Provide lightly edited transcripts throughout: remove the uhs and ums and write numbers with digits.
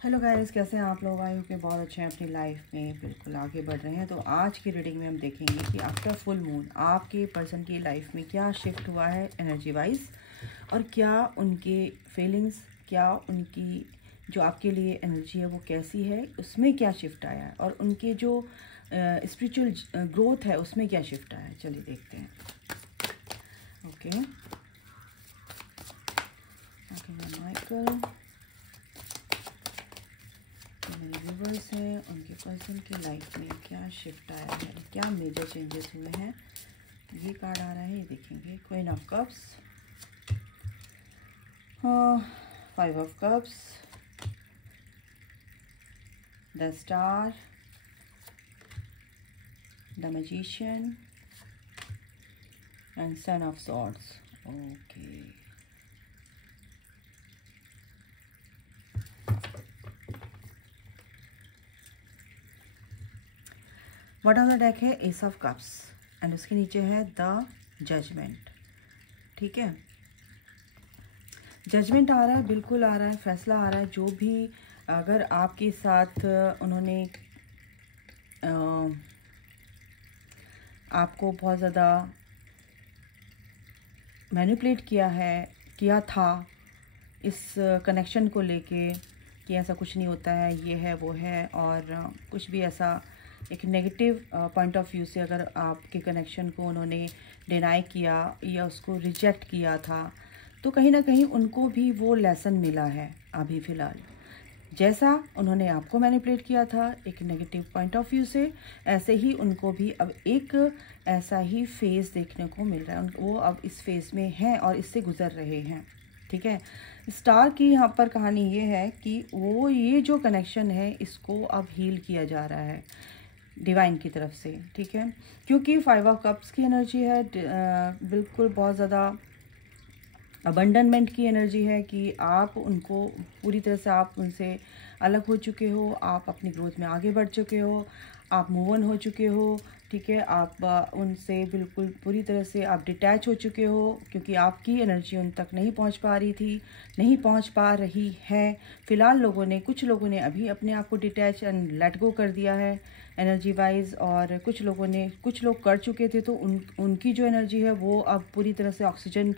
Hello guys, कैसे हैं आप लोग? आए हो कि बहुत अच्छे हैं, अपनी लाइफ में बिल्कुल आगे बढ़ रहे हैं। तो आज की रीडिंग में हम देखेंगे कि आफ्टर फुल मून आपके पर्सन की लाइफ में क्या शिफ्ट हुआ है एनर्जी वाइज, और क्या उनके फीलिंग्स, क्या उनकी जो आपके लिए एनर्जी है वो कैसी है, उसमें क्या शिफ्ट आया है, और उनके जो स्पिरिचुअल ग्रोथ है उसमें क्या शिफ्ट आया है। चलिए देखते हैं। ओके माइकल, मेरे व्यूवर्स हैं, उनके पर्सन की लाइफ में क्या शिफ्ट आया है, क्या मेजर चेंजेस हुए हैं, ये कार्ड आ रहा है, ये देखेंगे। Queen of cups, 5 of cups, the star, the magician and son of swords. Okay, bottom of the deck है एस ऑफ कप्स एंड उसके नीचे है द जजमेंट। ठीक है, जजमेंट आ रहा है, बिल्कुल आ रहा है, फैसला आ रहा है। जो भी अगर आपके साथ उन्होंने आपको बहुत ज़्यादा मैनिपुलेट किया था इस कनेक्शन को लेके कि ऐसा कुछ नहीं होता है, ये है वो है, और कुछ भी ऐसा एक नेगेटिव पॉइंट ऑफ व्यू से अगर आपके कनेक्शन को उन्होंने डिनाई किया या उसको रिजेक्ट किया था, तो कहीं ना कहीं उनको भी वो लेसन मिला है अभी फ़िलहाल। जैसा उन्होंने आपको मैनिपुलेट किया था एक नेगेटिव पॉइंट ऑफ व्यू से, ऐसे ही उनको भी अब एक ऐसा ही फेज़ देखने को मिल रहा है। वो अब इस फेज़ में हैं और इससे गुजर रहे हैं। ठीक है, स्टार की यहाँ पर कहानी ये है कि वो ये जो कनेक्शन है इसको अब हील किया जा रहा है डिवाइन की तरफ से। ठीक है, क्योंकि 5 ऑफ कप्स की एनर्जी है, बिल्कुल बहुत ज़्यादा अबंडनमेंट की एनर्जी है कि आप उनको पूरी तरह से आप उनसे अलग हो चुके हो, आप अपनी ग्रोथ में आगे बढ़ चुके हो, आप मूव ऑन हो चुके हो। ठीक है, आप उनसे बिल्कुल पूरी तरह से आप डिटैच हो चुके हो, क्योंकि आपकी एनर्जी उन तक नहीं पहुंच पा रही थी, नहीं पहुंच पा रही है। फ़िलहाल कुछ लोगों ने अभी अपने आप को डिटैच एंड लेट गो कर दिया है एनर्जी वाइज, और कुछ लोग कर चुके थे, तो उनकी जो एनर्जी है वो अब पूरी तरह से ऑक्सीजन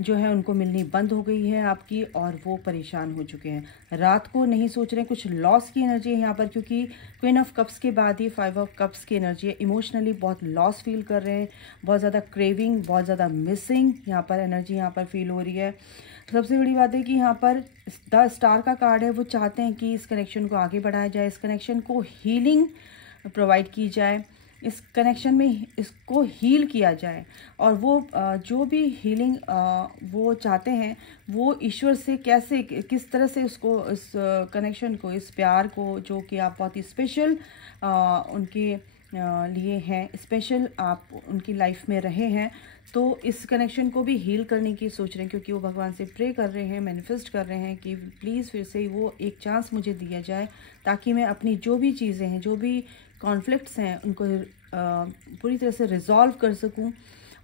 जो है उनको मिलनी बंद हो गई है आपकी, और वो परेशान हो चुके हैं, रात को नहीं सोच रहे। कुछ लॉस की एनर्जी है यहाँ पर, क्योंकि क्वीन ऑफ कप्स के बाद ही 5 ऑफ कप्स की एनर्जी है। इमोशनली बहुत लॉस फील कर रहे हैं, बहुत ज़्यादा क्रेविंग, बहुत ज़्यादा मिसिंग यहाँ पर एनर्जी यहाँ पर फील हो रही है। सबसे बड़ी बात है कि यहाँ पर द स्टार का कार्ड है, वो चाहते हैं कि इस कनेक्शन को आगे बढ़ाया जाए, इस कनेक्शन को हीलिंग प्रोवाइड की जाए, इस कनेक्शन में इसको हील किया जाए, और वो जो भी हीलिंग वो चाहते हैं वो ईश्वर से कैसे, किस तरह से उसको, इस कनेक्शन को, इस प्यार को जो कि आप बहुत ही स्पेशल उनके लिए हैं, स्पेशल आप उनकी लाइफ में रहे हैं, तो इस कनेक्शन को भी हील करने की सोच रहे हैं, क्योंकि वो भगवान से प्रे कर रहे हैं, मैनिफेस्ट कर रहे हैं कि प्लीज़ फिर से वो एक चांस मुझे दिया जाए, ताकि मैं अपनी जो भी चीज़ें हैं, जो भी कॉन्फ्लिक्ट्स हैं, उनको पूरी तरह से रिजॉल्व कर सकूं,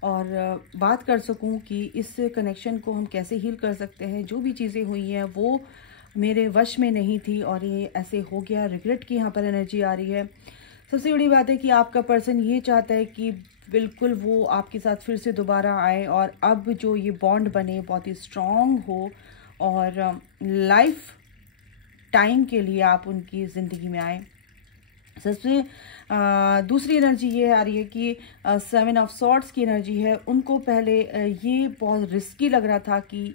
और बात कर सकूं कि इस कनेक्शन को हम कैसे हील कर सकते हैं। जो भी चीज़ें हुई हैं वो मेरे वश में नहीं थी और ये ऐसे हो गया, रिग्रेट की यहाँ पर एनर्जी आ रही है। सबसे बड़ी बात है कि आपका पर्सन ये चाहता है कि बिल्कुल वो आपके साथ फिर से दोबारा आए, और अब जो ये बॉन्ड बने बहुत ही स्ट्रॉन्ग हो, और लाइफ टाइम के लिए आप उनकी ज़िंदगी में आए। सबसे दूसरी एनर्जी ये आ रही है कि 7 ऑफ सॉर्ड्स की एनर्जी है। उनको पहले ये बहुत रिस्की लग रहा था कि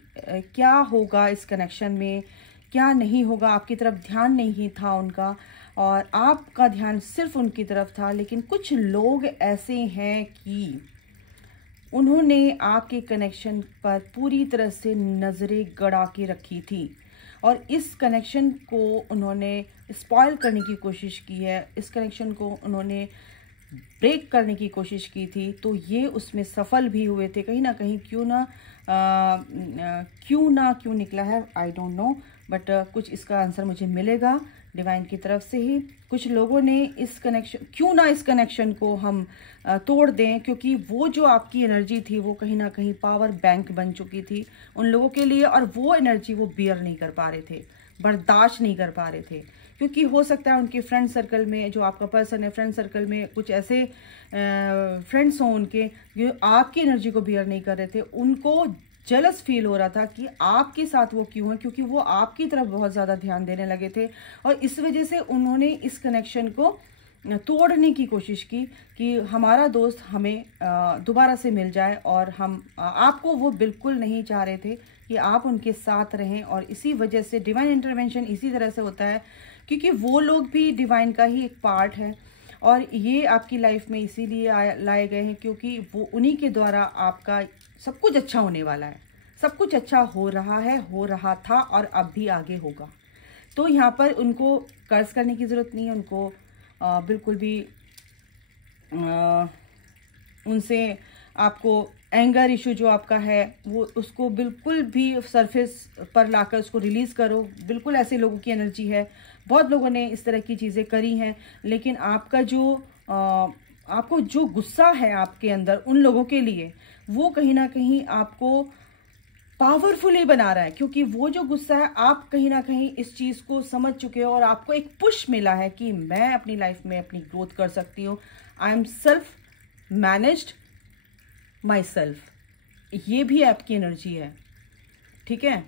क्या होगा इस कनेक्शन में, क्या नहीं होगा, आपकी तरफ ध्यान नहीं था उनका, और आपका ध्यान सिर्फ उनकी तरफ था। लेकिन कुछ लोग ऐसे हैं कि उन्होंने आपके कनेक्शन पर पूरी तरह से नज़रें गड़ा के रखी थी, और इस कनेक्शन को उन्होंने स्पॉइल करने की कोशिश की है, इस कनेक्शन को उन्होंने ब्रेक करने की कोशिश की थी, तो ये उसमें सफल भी हुए थे कहीं ना कहीं। क्यों निकला है आई डोंट नो, बट कुछ इसका आंसर मुझे मिलेगा डिवाइन की तरफ से ही। कुछ लोगों ने इस कनेक्शन को हम तोड़ दें, क्योंकि वो जो आपकी एनर्जी थी वो कहीं ना कहीं पावर बैंक बन चुकी थी उन लोगों के लिए, और वो एनर्जी वो बियर नहीं कर पा रहे थे। बर्दाश्त नहीं कर पा रहे थे, क्योंकि हो सकता है उनके फ्रेंड सर्कल में, जो आपका पर्सन है, फ्रेंड सर्कल में कुछ ऐसे फ्रेंड्स हों उनके जो आपकी एनर्जी को बियर नहीं कर रहे थे। उनको जेलस फील हो रहा था कि आपके साथ वो क्यों है, क्योंकि वो आपकी तरफ बहुत ज़्यादा ध्यान देने लगे थे और इस वजह से उन्होंने इस कनेक्शन को तोड़ने की कोशिश की कि हमारा दोस्त हमें दोबारा से मिल जाए। और हम आपको वो बिल्कुल नहीं चाह रहे थे कि आप उनके साथ रहें, और इसी वजह से डिवाइन इंटरवेंशन इसी तरह से होता है, क्योंकि वो लोग भी डिवाइन का ही एक पार्ट है और ये आपकी लाइफ में इसीलिए लाए गए हैं क्योंकि वो उन्हीं के द्वारा आपका सब कुछ अच्छा होने वाला है। सब कुछ अच्छा हो रहा है, हो रहा था और अब भी आगे होगा। तो यहाँ पर उनको कर्ज करने की ज़रूरत नहीं है, उनको बिल्कुल भी उनसे आपको एंगर इशू जो आपका है वो उसको बिल्कुल भी सरफेस पर लाकर उसको रिलीज़ करो। बिल्कुल ऐसे लोगों की एनर्जी है, बहुत लोगों ने इस तरह की चीज़ें करी हैं, लेकिन आपका जो आपको जो गुस्सा है आपके अंदर उन लोगों के लिए, वो कहीं ना कहीं आपको पावरफुली बना रहा है, क्योंकि वो जो गुस्सा है आप कहीं ना कहीं इस चीज़ को समझ चुके हो और आपको एक पुश मिला है कि मैं अपनी लाइफ में अपनी ग्रोथ कर सकती हूँ। I am self managed my self, ये भी आपकी एनर्जी है, ठीक है।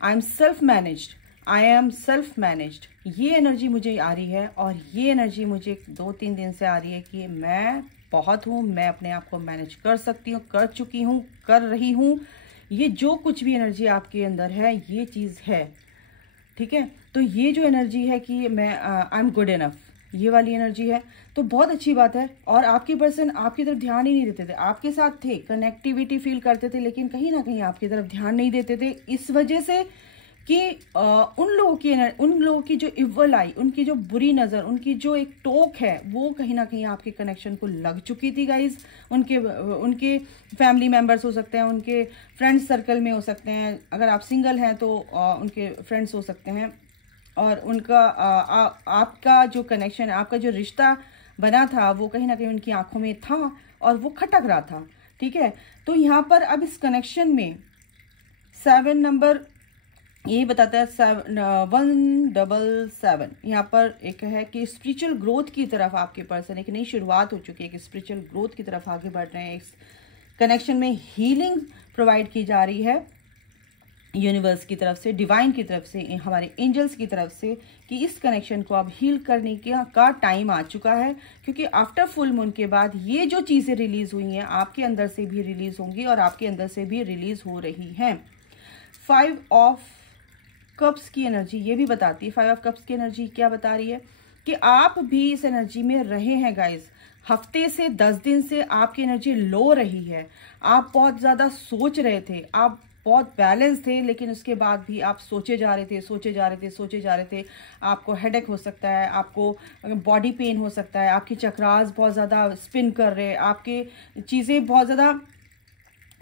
I am self managed, I am self managed, ये एनर्जी मुझे आ रही है और ये एनर्जी मुझे 2-3 दिन से आ रही है कि मैं बहुत हूँ, मैं अपने आप को मैनेज कर सकती हूँ, कर चुकी हूँ, कर रही हूँ। ये जो कुछ भी एनर्जी आपके अंदर है ये चीज़ है, ठीक है। तो ये जो एनर्जी है कि मैं आई एम गुड इनफ, ये वाली एनर्जी है, तो बहुत अच्छी बात है। और आपके पर्सन आपकी तरफ ध्यान ही नहीं देते थे, आपके साथ थे, कनेक्टिविटी फील करते थे, लेकिन कहीं ना कहीं आपकी तरफ ध्यान नहीं देते थे, इस वजह से कि उन लोगों की जो इवल आई, उनकी जो बुरी नज़र, उनकी जो एक टोक है, वो कहीं ना कहीं आपके कनेक्शन को लग चुकी थी गाइज। उनके फैमिली मेम्बर्स हो सकते हैं, उनके फ्रेंड सर्कल में हो सकते हैं, अगर आप सिंगल हैं तो उनके फ्रेंड्स हो सकते हैं, और उनका आपका जो कनेक्शन, आपका जो रिश्ता बना था वो कहीं ना कहीं उनकी आंखों में था और वो खटक रहा था, ठीक है। तो यहाँ पर अब इस कनेक्शन में 7 नंबर यही बताता है, 177 यहाँ पर एक है कि स्पिरिचुअल ग्रोथ की तरफ आपके पर्सन एक नई शुरुआत हो चुकी है, कि स्पिरिचुअल ग्रोथ की तरफ आगे बढ़ रहे हैं। इस कनेक्शन में हीलिंग प्रोवाइड की जा रही है यूनिवर्स की तरफ से, डिवाइन की तरफ से, हमारे एंजल्स की तरफ से, कि इस कनेक्शन को अब हील करने का टाइम आ चुका है, क्योंकि आफ्टर फुल मून के बाद ये जो चीज़ें रिलीज हुई हैं आपके अंदर से भी रिलीज होंगी और आपके अंदर से भी रिलीज हो रही हैं। 5 ऑफ कप्स की एनर्जी ये भी बताती है, 5 ऑफ कप्स की एनर्जी क्या बता रही है कि आप भी इस एनर्जी में रहे हैं गाइज। हफ्ते से 10 दिन से आपकी एनर्जी लो रही है, आप बहुत ज़्यादा सोच रहे थे, आप बहुत बैलेंस थे, लेकिन उसके बाद भी आप सोचे जा रहे थे। आपको हेडेक हो सकता है, आपको बॉडी पेन हो सकता है, आपकी चक्रास बहुत ज़्यादा स्पिन कर रहे हैं, आपके चीज़ें बहुत ज़्यादा,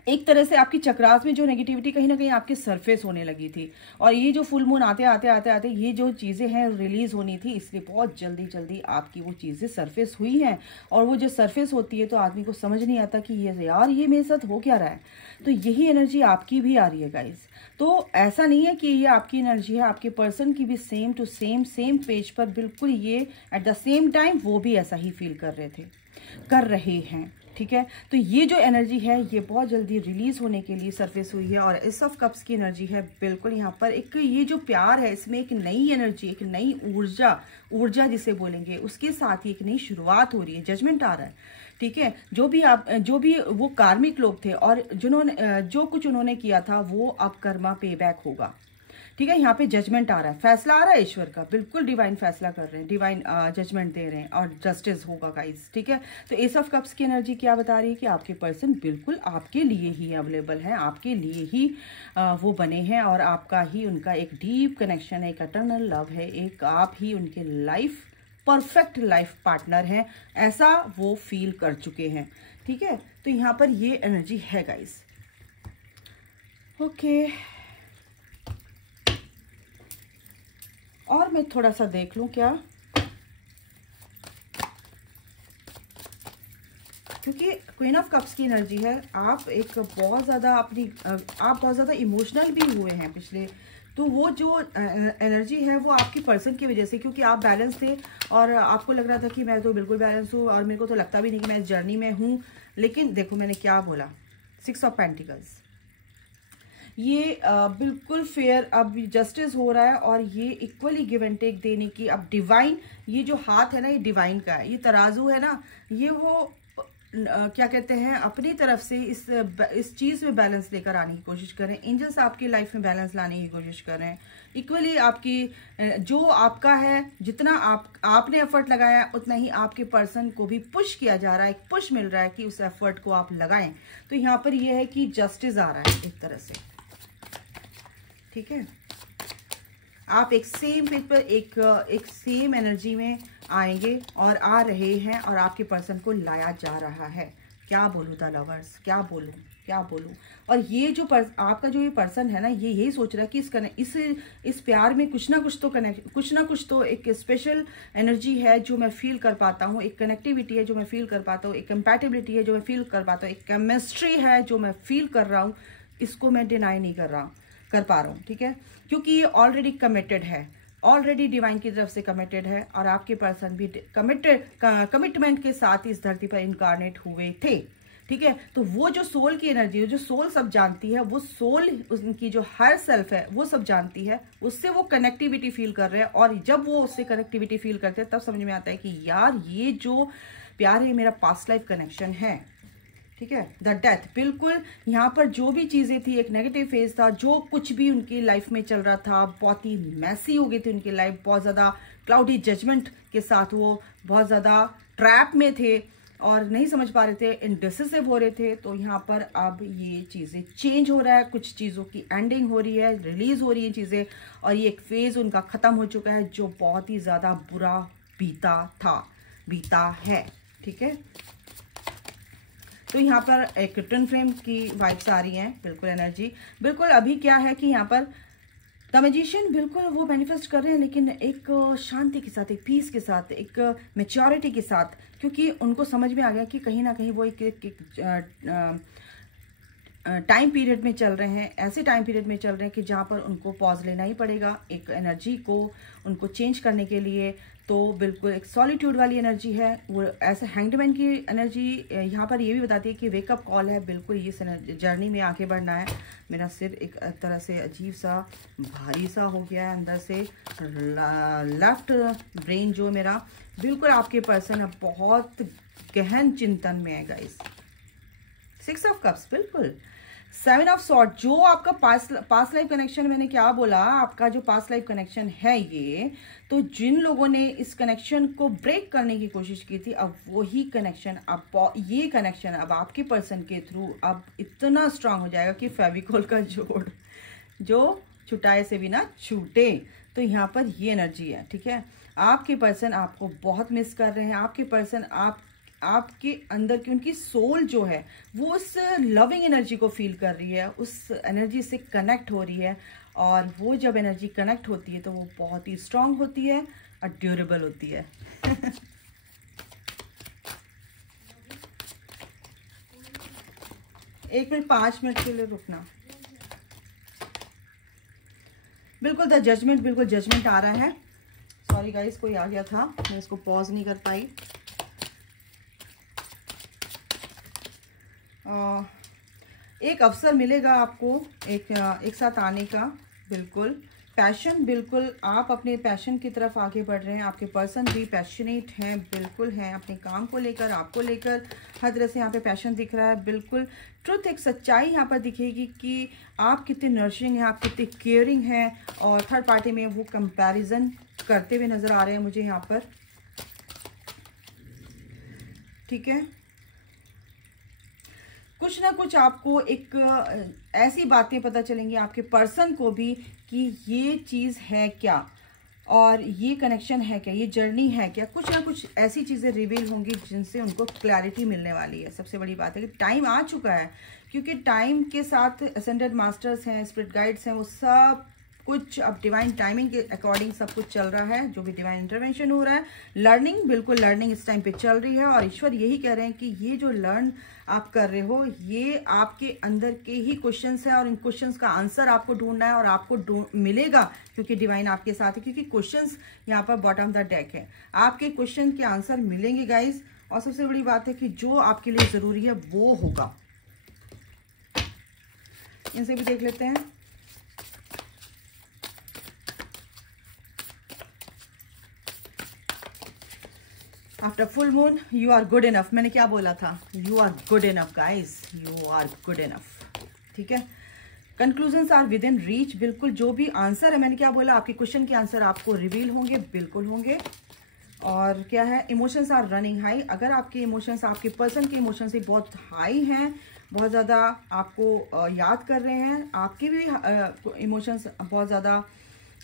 एक तरह से आपकी चक्रास में जो नेगेटिविटी कहीं ना कहीं आपके सरफेस होने लगी थी, और ये जो फुल मून आते आते ये जो चीज़ें हैं रिलीज होनी थी, इसलिए बहुत जल्दी आपकी वो चीज़ें सरफेस हुई हैं। और वो जो सरफेस होती है तो आदमी को समझ नहीं आता कि ये यार ये मेरे साथ हो क्या रहा है। तो यही एनर्जी आपकी भी आ रही है गाइज। तो ऐसा नहीं है कि ये आपकी एनर्जी है, आपके पर्सन की भी सेम टू सेम पेज पर बिल्कुल ये एट द सेम टाइम वो भी ऐसा ही फील कर रहे हैं, ठीक है। तो ये जो एनर्जी है ये बहुत जल्दी रिलीज होने के लिए सरफेस हुई है। और एस ऑफ कप्स की एनर्जी है बिल्कुल यहाँ पर एक ये जो प्यार है, इसमें एक नई एनर्जी, एक नई ऊर्जा जिसे बोलेंगे, उसके साथ ही एक नई शुरुआत हो रही है, जजमेंट आ रहा है, ठीक है। जो भी वो कार्मिक लोग थे और जो कुछ उन्होंने किया था वो अब कर्मा पे बैक होगा, ठीक है। यहाँ पे जजमेंट आ रहा है, फैसला आ रहा है ईश्वर का, बिल्कुल डिवाइन फैसला कर रहे हैं, डिवाइन जजमेंट दे रहे हैं और जस्टिस होगा गाइस, ठीक है। तो एस ऑफ कप्स की एनर्जी क्या बता रही है कि आपके पर्सन बिल्कुल आपके लिए ही अवेलेबल है, आपके लिए ही वो बने हैं, और आपका ही उनका एक डीप कनेक्शन है, एक एटर्नल लव है, एक आप ही उनके लाइफ परफेक्ट लाइफ पार्टनर हैं, ऐसा वो फील कर चुके हैं, ठीक है। तो यहाँ पर ये एनर्जी है गाइस, ओके। और मैं थोड़ा सा देख लूं क्या, क्योंकि क्वीन ऑफ कप्स की एनर्जी है, आप बहुत ज़्यादा इमोशनल भी हुए हैं पिछले तो वो जो एनर्जी है वो आपकी पर्सन की वजह से, क्योंकि आप बैलेंस थे और आपको लग रहा था कि मैं तो बिल्कुल बैलेंस हूँ और मेरे को तो लगता भी नहीं कि मैं इस जर्नी में हूँ। लेकिन देखो मैंने क्या बोला, 6 ऑफ पेंटिकल्स, ये बिल्कुल फेयर अब जस्टिस हो रहा है और ये इक्वली गिव एंड टेक देने की। अब डिवाइन, ये जो हाथ है ना, ये डिवाइन का है, ये तराजू है ना, ये वो क्या कहते हैं, अपनी तरफ से इस चीज़ में बैलेंस लेकर आने की कोशिश करें। एंजल्स आपकी लाइफ में बैलेंस लाने की कोशिश कर रहे हैं। इक्वली आपकी जो आपका है, जितना आपने एफर्ट लगाया है उतना ही आपके पर्सन को भी पुश किया जा रहा है, एक पुश मिल रहा है कि उस एफर्ट को आप लगाएं। तो यहाँ पर यह है कि जस्टिस आ रहा है एक तरह से, ठीक है। आप एक सेम पेज पर एक सेम एनर्जी में आएंगे और आ रहे हैं और आपके पर्सन को लाया जा रहा है। क्या बोलूँ द लवर्स, क्या बोलूँ। और ये जो आपका जो ये पर्सन है ना, ये यही सोच रहा है कि इस प्यार में कुछ ना कुछ तो एक स्पेशल एनर्जी है जो मैं फील कर पाता हूँ, एक कनेक्टिविटी है जो मैं फील कर पाता हूँ, एक कंपैटिबिलिटी है जो मैं फील कर पाता हूँ, एक केमिस्ट्री है जो मैं फील कर रहा हूँ। इसको मैं डिनाई नहीं कर पा रहा हूँ, ठीक है, क्योंकि ये ऑलरेडी कमिटेड है, ऑलरेडी डिवाइन की तरफ से कमिटेड है और आपके पर्सन भी कमिटमेंट के साथ इस धरती पर इनकारनेट हुए थे, ठीक है। तो वो जो सोल की एनर्जी है, जो सोल सब जानती है, वो सोल उनकी जो हर सेल्फ है वो सब जानती है, उससे वो कनेक्टिविटी फील कर रहे हैं। और जब वो उससे कनेक्टिविटी फील करते हैं तब समझ में आता है कि यार ये जो प्यार है मेरा पास्ट लाइफ कनेक्शन है, ठीक है। द डेथ, बिल्कुल यहाँ पर जो भी चीज़ें थी, एक नेगेटिव फेज था, जो कुछ भी उनकी लाइफ में चल रहा था, बहुत ही मैसी हो गई थी उनकी लाइफ, बहुत ज़्यादा क्लाउडी जजमेंट के साथ वो बहुत ज़्यादा ट्रैप में थे और नहीं समझ पा रहे थे, इनडिसिसिव हो रहे थे। तो यहाँ पर अब ये चीज़ें चेंज हो रहा है, कुछ चीज़ों की एंडिंग हो रही है, रिलीज हो रही है चीज़ें, और ये एक फेज उनका ख़त्म हो चुका है जो बहुत ही ज़्यादा बुरा बीता है, ठीक है। तो यहाँ पर एक ट्विन फ्लेम की वाइब्स आ रही हैं, बिल्कुल एनर्जी, बिल्कुल अभी क्या है कि यहाँ पर द मैजिशियन बिल्कुल वो मैनिफेस्ट कर रहे हैं, लेकिन एक शांति के साथ, एक पीस के साथ, एक मैच्योरिटी के साथ, क्योंकि उनको समझ में आ गया कि कहीं ना कहीं वो एक टाइम पीरियड में चल रहे हैं, ऐसे टाइम पीरियड में चल रहे हैं कि जहाँ पर उनको पॉज लेना ही पड़ेगा एक एनर्जी को उनको चेंज करने के लिए। तो बिल्कुल एक सॉलिट्यूड वाली एनर्जी है वो, ऐसे हैंगडमैन की एनर्जी यहाँ पर ये भी बताती है कि वेकअप कॉल है, बिल्कुल ये जर्नी में आगे बढ़ना है। मेरा सिर एक तरह से अजीब सा भारी सा हो गया है अंदर से, लेफ्ट ब्रेन जो मेरा, बिल्कुल आपके पर्सन अब बहुत गहन चिंतन में है गाइस। 6 ऑफ कप्स, बिल्कुल 7 ऑफ सॉर्ड, जो आपका पास्ट लाइफ कनेक्शन, मैंने क्या बोला, आपका जो पास्ट लाइफ कनेक्शन है ये, तो जिन लोगों ने इस कनेक्शन को ब्रेक करने की कोशिश की थी, अब वही कनेक्शन, अब ये कनेक्शन अब आपके पर्सन के थ्रू अब इतना स्ट्रांग हो जाएगा कि फेविकोल का जोड़ जो छुटाए से भी ना छूटे। तो यहाँ पर ये एनर्जी है, ठीक है। आपके पर्सन आपको बहुत मिस कर रहे हैं, आपके पर्सन आपके अंदर की उनकी सोल जो है वो उस लविंग एनर्जी को फील कर रही है, उस एनर्जी से कनेक्ट हो रही है, और वो जब एनर्जी कनेक्ट होती है तो वो बहुत ही स्ट्रांग होती है और ड्यूरेबल होती है। एक मिनट, 5 मिनट के लिए रुकना। बिल्कुल द जजमेंट, बिल्कुल जजमेंट आ रहा है। सॉरी गाइस, कोई आ गया था, मैं इसको पॉज नहीं कर पाई। एक अवसर मिलेगा आपको एक साथ आने का, बिल्कुल पैशन, बिल्कुल आप अपने पैशन की तरफ आगे बढ़ रहे हैं, आपके पर्सन भी पैशनेट हैं, बिल्कुल हैं अपने काम को लेकर, आपको लेकर, हर तरह से यहाँ पे पैशन दिख रहा है। बिल्कुल ट्रुथ, एक सच्चाई यहाँ पर दिखेगी कि आप कितने नर्चरिंग हैं, आप कितने केयरिंग हैं, और थर्ड पार्टी में वो कंपैरिजन करते हुए नज़र आ रहे हैं मुझे यहाँ पर, ठीक है। कुछ ना कुछ आपको एक ऐसी बातें पता चलेंगी आपके पर्सन को भी कि ये चीज़ है क्या, और ये कनेक्शन है क्या, ये जर्नी है क्या, कुछ ना कुछ ऐसी चीज़ें रिवील होंगी जिनसे उनको क्लैरिटी मिलने वाली है। सबसे बड़ी बात है कि टाइम आ चुका है, क्योंकि टाइम के साथ असेंडेड मास्टर्स हैं, स्पिरिट गाइड्स हैं, वो सब कुछ अब डिवाइन टाइमिंग के अकॉर्डिंग सब कुछ चल रहा है, जो भी डिवाइन इंटरवेंशन हो रहा है। लर्निंग, बिल्कुल लर्निंग इस टाइम पे चल रही है और ईश्वर यही कह रहे हैं कि ये जो लर्न आप कर रहे हो ये आपके अंदर के ही क्वेश्चंस हैं और इन क्वेश्चंस का आंसर आपको ढूंढना है और आपको मिलेगा, क्योंकि डिवाइन आपके साथ है, क्योंकि क्वेश्चंस यहाँ पर बॉटम द डेक है। आपके क्वेश्चन के आंसर मिलेंगे गाइज, और सबसे बड़ी बात है कि जो आपके लिए जरूरी है वो होगा। इनसे भी देख लेते हैं। After full moon you are good enough. मैंने क्या बोला था? You are good enough guys, you are good enough. ठीक है, conclusions are within reach. बिल्कुल जो भी आंसर है, मैंने क्या बोला, आपके क्वेश्चन के आंसर आपको रिवील होंगे, बिल्कुल होंगे। और क्या है, इमोशंस आर रनिंग हाई। अगर आपके इमोशंस, आपके पर्सन के इमोशंस भी बहुत हाई हैं, बहुत ज़्यादा आपको याद कर रहे हैं, आपके भी इमोशंस बहुत ज़्यादा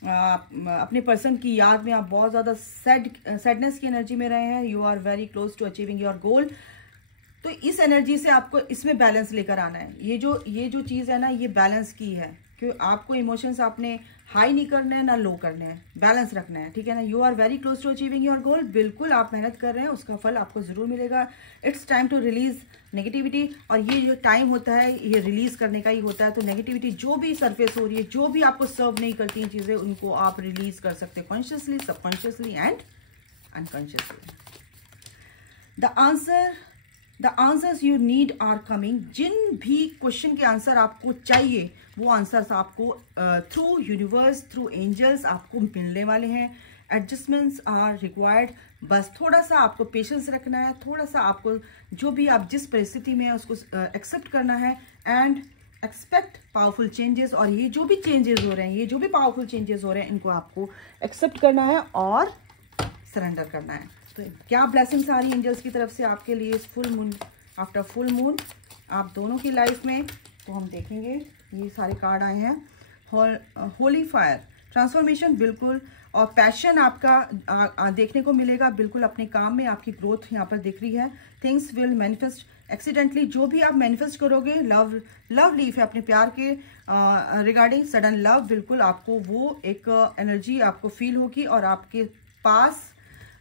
अपने पर्सन की याद में आप बहुत ज़्यादा सैडनेस की एनर्जी में रहे हैं, you are very close to achieving your goal. तो इस एनर्जी से आपको इसमें बैलेंस लेकर आना है। ये जो चीज़ है ना, ये बैलेंस की है, कि आपको इमोशंस आपने हाई नहीं करने हैं ना लो करने हैं, बैलेंस रखना है। ठीक है ना, you are very close to achieving your goal. बिल्कुल आप मेहनत कर रहे हैं, उसका फल आपको जरूर मिलेगा। It's time to release negativity, और ये जो टाइम होता है ये रिलीज करने का ही होता है। तो नेगेटिविटी जो भी सरफेस हो रही है, जो भी आपको सर्व नहीं करती हैं चीज़ें, उनको आप रिलीज कर सकते हैं consciously, subconsciously and unconsciously. The answers you need are coming. जिन भी क्वेश्चन के आंसर आपको चाहिए, वो आंसर्स आपको थ्रू यूनिवर्स, थ्रू एंजल्स आपको मिलने वाले हैं। Adjustments are required. बस थोड़ा सा आपको पेशेंस रखना है, थोड़ा सा आपको जो भी आप जिस परिस्थिति में है उसको एक्सेप्ट करना है एंड एक्सपेक्ट पावरफुल चेंजेस। और ये जो भी चेंजेस हो रहे हैं, ये जो भी पावरफुल चेंजेस हो रहे हैं, इनको आपको एक्सेप्ट करना है और सरेंडर करना है। तो क्या ब्लेसिंग्स आ रही है एंजल्स की तरफ से आपके लिए इस full moon, after full moon आप दोनों की लाइफ में, तो हम देखेंगे। ये सारे कार्ड आए हैं। होली फायर, ट्रांसफॉर्मेशन, बिल्कुल, और पैशन आपका देखने को मिलेगा, बिल्कुल अपने काम में आपकी ग्रोथ यहाँ पर दिख रही है। Things will manifest accidentally. जो भी आप मैनिफेस्ट करोगे, लव लीफ है अपने प्यार के रिगार्डिंग, सडन लव, बिल्कुल आपको वो एक एनर्जी आपको फील होगी और आपके पास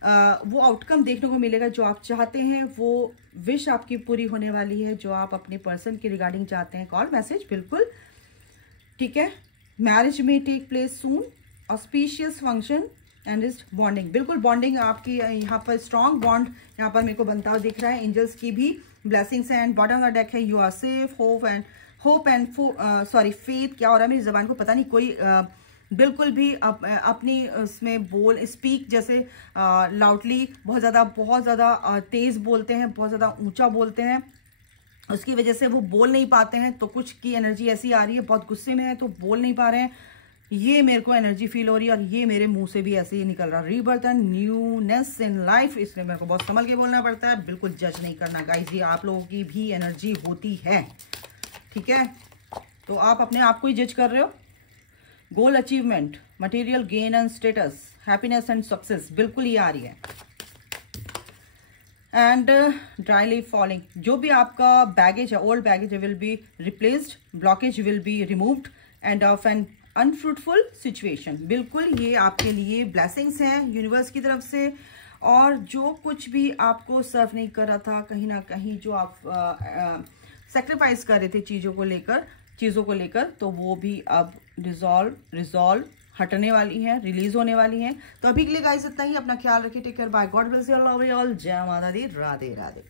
वो आउटकम देखने को मिलेगा जो आप चाहते हैं। वो विश आपकी पूरी होने वाली है जो आप अपने पर्सन के रिगार्डिंग चाहते हैं। कॉल मैसेज, बिल्कुल ठीक है। मैरिज में take place soon, auspicious function and is bonding, बिल्कुल बॉन्डिंग आपकी यहाँ पर स्ट्रॉन्ग बॉन्ड यहाँ पर मेरे को बनता हुआ दिख रहा है। एंजल्स की भी blessings and bottom of the deck है you are safe, hope and faith. क्या हो रहा है मेरी जबान को पता नहीं, कोई बिल्कुल भी अपनी उसमें स्पीक जैसे लाउडली बहुत ज़्यादा तेज़ बोलते हैं, बहुत ज़्यादा ऊंचा बोलते हैं, उसकी वजह से वो बोल नहीं पाते हैं। तो कुछ की एनर्जी ऐसी आ रही है, बहुत गुस्से में है तो बोल नहीं पा रहे हैं, ये मेरे को एनर्जी फील हो रही है और ये मेरे मुंह से भी ऐसे ही निकल रहा है। Rebirth and newness in life, इसलिए मेरे को बहुत संभल के बोलना पड़ता है। बिल्कुल जज नहीं करना गाइस, ये आप लोगों की भी एनर्जी होती है, ठीक है। तो आप अपने आप को ही जज कर रहे हो। गोल achievement, material gain and status, happiness and success, बिल्कुल ये आ रही है। एंड ड्राई लीफ फॉलिंग, जो भी आपका बैगेज है, old baggage will be replaced, blockage will be removed end of an unfruitful situation. बिल्कुल ये आपके लिए ब्लेसिंग्स हैं यूनिवर्स की तरफ से। और जो कुछ भी आपको सर्व नहीं कर रहा था, कहीं ना कहीं जो आप सेक्रीफाइस कर रहे थे चीज़ों को लेकर, तो वो भी अब रिजॉल्व हटने वाली हैं, रिलीज होने वाली हैं। तो अभी के लिए गाइस इतना ही। अपना ख्याल रखिए, take care, bye, god bless you all, जय माता दी, राधे राधे।